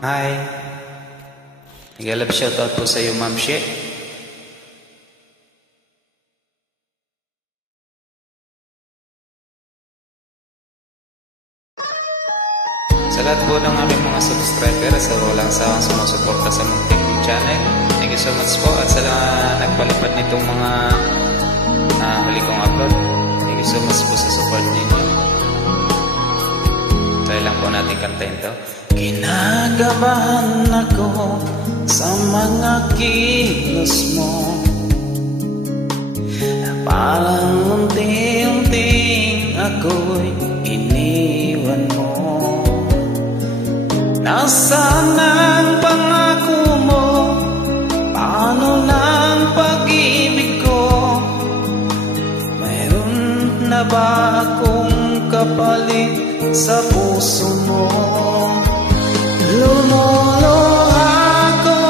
Hi. Nag-love shoutout po sa iyo, Ma'am She. Sa lahat po ng aming mga subscriber sa walang sawang sumusuporta sa munting channel, thank you so much po. At sa nagpalipad nitong mga huli kong upload, thank you so much po sa support ninyo. Try lang po natin kantayin to. Kinakabahan ako sa mga kilos mo, parang unti-unting ako'y iniwan mo. Nasaan ang pangako mo? Paano ng pag-ibig ko? Mayroon na ba akong kapalit sa puso mo? Lumuluha ako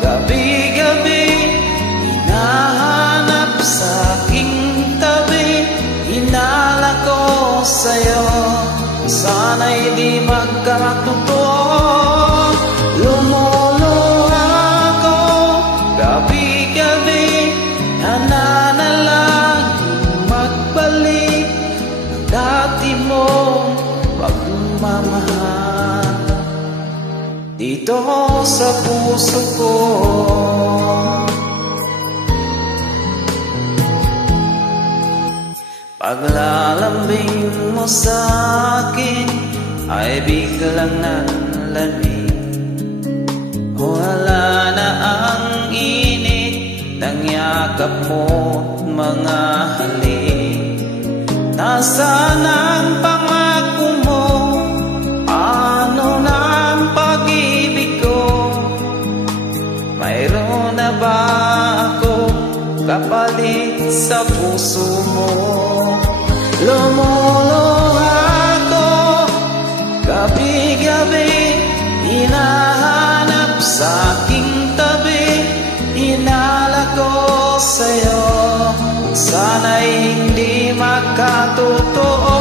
gabi-gabi, hinahanap sa aking tabi. Hinala ko sa'yo, sana'y di magkatotoo. Lumuluha ako gabi-gabi, nananalangin magbalik ng dati mong pagmamahal dito sa puso ko. Paglalambing mo sa akin ay biglang nanlamig. Wala na ang init ng yakap mo't mga halik. Nasaan ang pangako mo? Ano na ang pag-ibig ko? Mayroon na ba ako kapalit sa puso mo? Lumuluha ako gabi-gabi, hinahanap sa aking tabi. Hinala ko sa'yo, sana'y hindi makatotoo.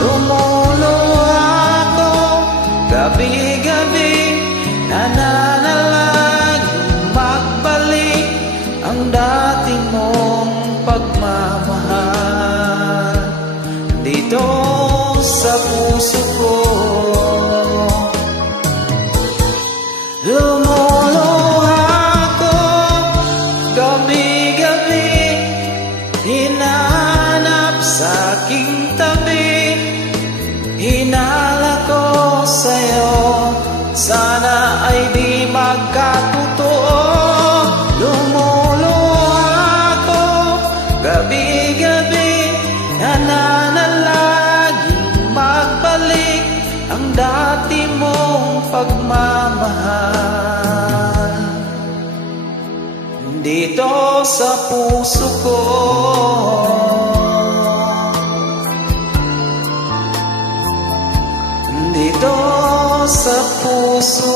Lumuluha ako gabi-gabi, nananalangin magbalik ang dati mong pagmamahal dito sa puso ko. Lumuluha ako gabi-gabi, hinahanap sa aking tabi. Hinala ko sa'yo, sana ay di magkatotoo. Lumuluha ako gabi-gabi, nananalangin magbalik ang dati mong pagmamahal dito sa puso ko. Dito sa puso